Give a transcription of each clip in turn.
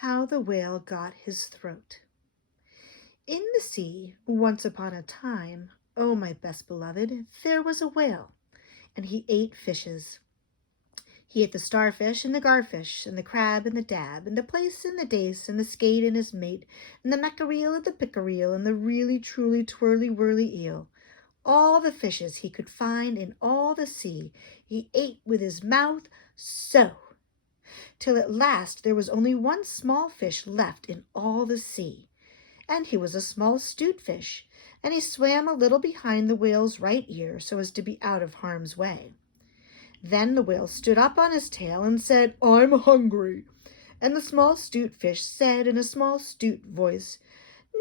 How the Whale Got His Throat. In the sea, once upon a time, oh my best beloved, there was a whale, and he ate fishes. He ate the starfish and the garfish, and the crab and the dab, and the plaice and the dace, and the skate and his mate, and the mackerel and the pickerel, and the really truly twirly whirly eel. All the fishes he could find in all the sea he ate with his mouth so, till at last there was only one small fish left in all the sea, and he was a small 'stute fish, and he swam a little behind the whale's right ear so as to be out of harm's way. Then the whale stood up on his tail and said, "I'm hungry." And the small 'stute fish said in a small 'stute voice,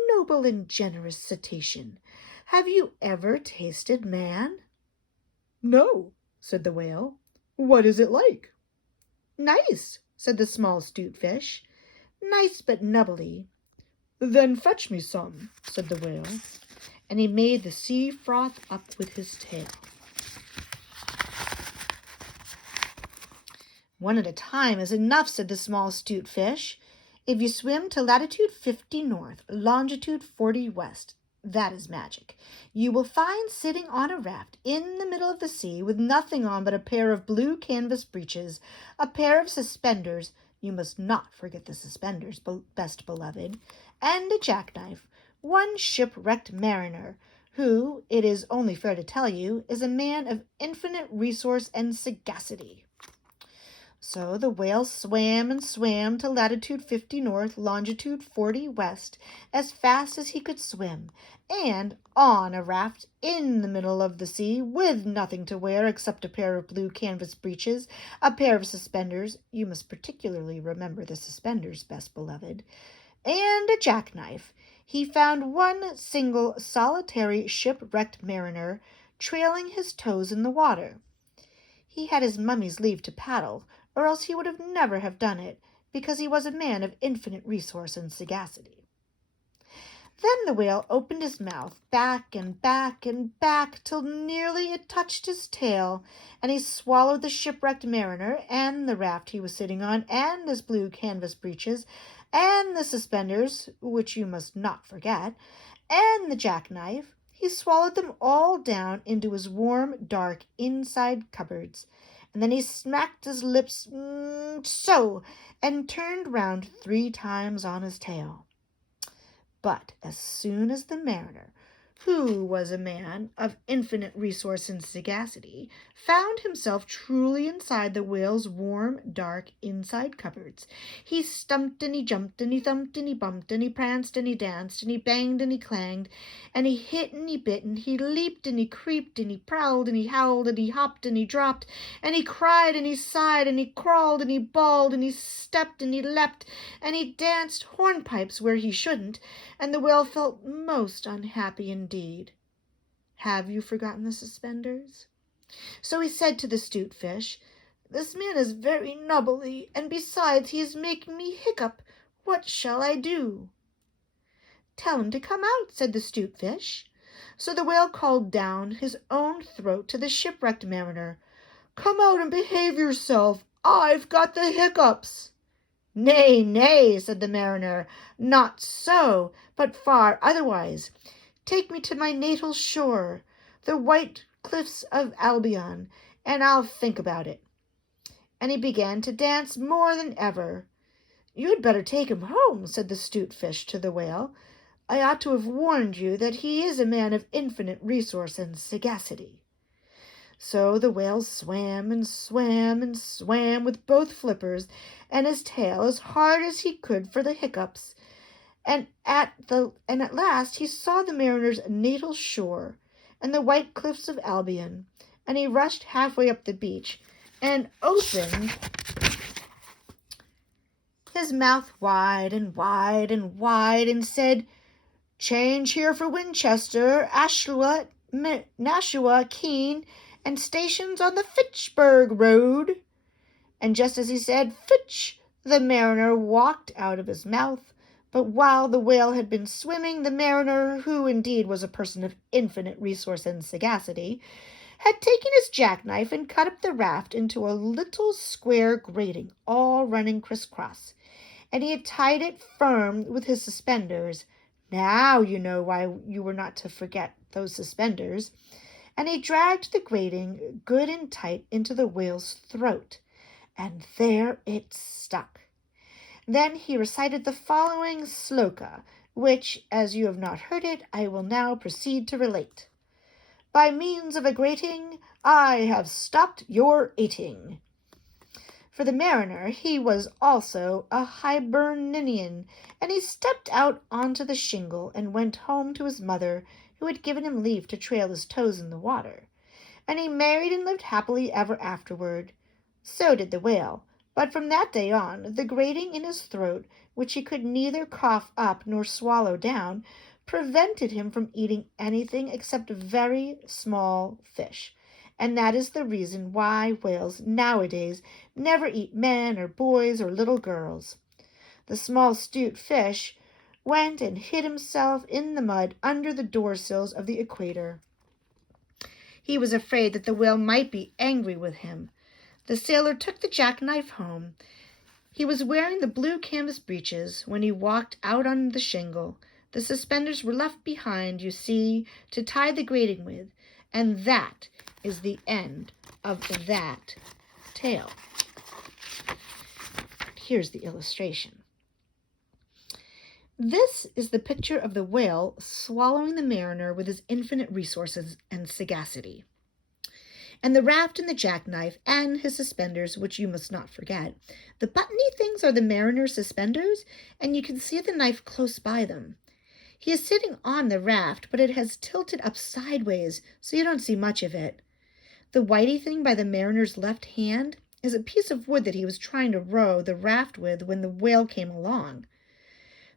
"Noble and generous cetacean, have you ever tasted man?" "No," said the whale. "What is it like?" "Nice," said the small 'stute fish. "Nice but nubbly." "Then fetch me some," said the whale, and he made the sea froth up with his tail. "One at a time is enough," said the small 'stute fish. "If you swim to latitude 50 north, longitude 40 west, that is magic, you will find sitting on a raft in the middle of the sea with nothing on but a pair of blue canvas breeches, a pair of suspenders, you must not forget the suspenders, best beloved, and a jackknife, one shipwrecked mariner, who, it is only fair to tell you, is a man of infinite resource and sagacity." So the whale swam and swam to latitude 50 north, longitude 40 west, as fast as he could swim, and on a raft in the middle of the sea, with nothing to wear except a pair of blue canvas breeches, a pair of suspenders, you must particularly remember the suspenders, best beloved, and a jackknife, he found one single solitary shipwrecked mariner trailing his toes in the water. He had his mummy's leave to paddle, or else he would never have done it, because he was a man of infinite resource and sagacity. Then the whale opened his mouth back and back and back till nearly it touched his tail, and he swallowed the shipwrecked mariner, and the raft he was sitting on, and his blue canvas breeches, and the suspenders, which you must not forget, and the jackknife. He swallowed them all down into his warm, dark inside cupboards, and then he smacked his lips so, and turned round 3 times on his tail. But as soon as the mariner, who was a man of infinite resource and sagacity, found himself truly inside the whale's warm, dark inside cupboards, he stumped and he jumped and he thumped and he bumped and he pranced and he danced and he banged and he clanged and he hit and he bit and he leaped and he creeped and he prowled and he howled and he hopped and he dropped and he cried and he sighed and he crawled and he bawled and he stepped and he leapt and he danced hornpipes where he shouldn't, and the whale felt most unhappy indeed. Have you forgotten the suspenders? So he said to the 'stute fish, "This man is very nubbly, and besides he is making me hiccup. What shall I do?" "Tell him to come out," said the 'stute fish. So the whale called down his own throat to the shipwrecked mariner, "Come out and behave yourself. I've got the hiccups." "Nay, nay," said the mariner, "not so, but far otherwise. Take me to my natal shore, the white cliffs of Albion, and I'll think about it." And he began to dance more than ever. "You had better take him home," said the 'stute fish to the whale. "I ought to have warned you that he is a man of infinite resource and sagacity." So the whale swam and swam and swam with both flippers and his tail as hard as he could for the hiccups, and at last he saw the mariner's natal shore and the white cliffs of Albion, and he rushed halfway up the beach and opened his mouth wide and wide and wide and said, "Change here for Winchester, Ashua, Nashua, Keene, and stations on the Fitchburg road." And just as he said "Fitch," the mariner walked out of his mouth. But while the whale had been swimming, the mariner, who indeed was a person of infinite resource and sagacity, had taken his jackknife and cut up the raft into a little square grating, all running crisscross. and he had tied it firm with his suspenders. Now you know why you were not to forget those suspenders. And he dragged the grating good and tight into the whale's throat, and there it stuck. Then he recited the following sloka, which, as you have not heard it, I will now proceed to relate. By means of a grating, I have stopped your eating. For the mariner, he was also a Hibernian, and he stepped out onto the shingle and went home to his mother, who had given him leave to trail his toes in the water. And he married and lived happily ever afterward. So did the whale, but from that day on, the grating in his throat, which he could neither cough up nor swallow down, prevented him from eating anything except very small fish. And that is the reason why whales nowadays never eat men or boys or little girls. The small 'stute fish went and hid himself in the mud under the door-sills of the equator. He was afraid that the whale might be angry with him. The sailor took the jackknife home. He was wearing the blue canvas breeches when he walked out on the shingle. The suspenders were left behind, you see, to tie the grating with, and that is the end of that tale. Here's the illustration. This is the picture of the whale swallowing the mariner with his infinite resources and sagacity. And the raft and the jackknife and his suspenders, which you must not forget. The buttony things are the mariner's suspenders, and you can see the knife close by them. He is sitting on the raft, but it has tilted up sideways, so you don't see much of it. The whitey thing by the mariner's left hand is a piece of wood that he was trying to row the raft with when the whale came along.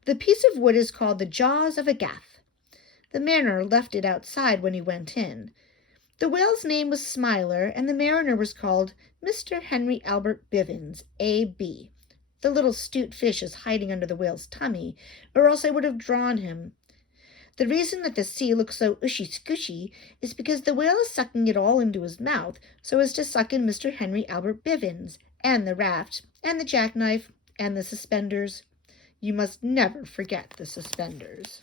The piece of wood is called the jaws of a gaff. The mariner left it outside when he went in. The whale's name was Smiler, and the mariner was called Mr. Henry Albert Bivens, A.B. The little 'stute fish is hiding under the whale's tummy, or else I would have drawn him. The reason that the sea looks so ushy-squshy is because the whale is sucking it all into his mouth so as to suck in Mr. Henry Albert Bivens, and the raft, and the jackknife, and the suspenders. You must never forget the suspenders.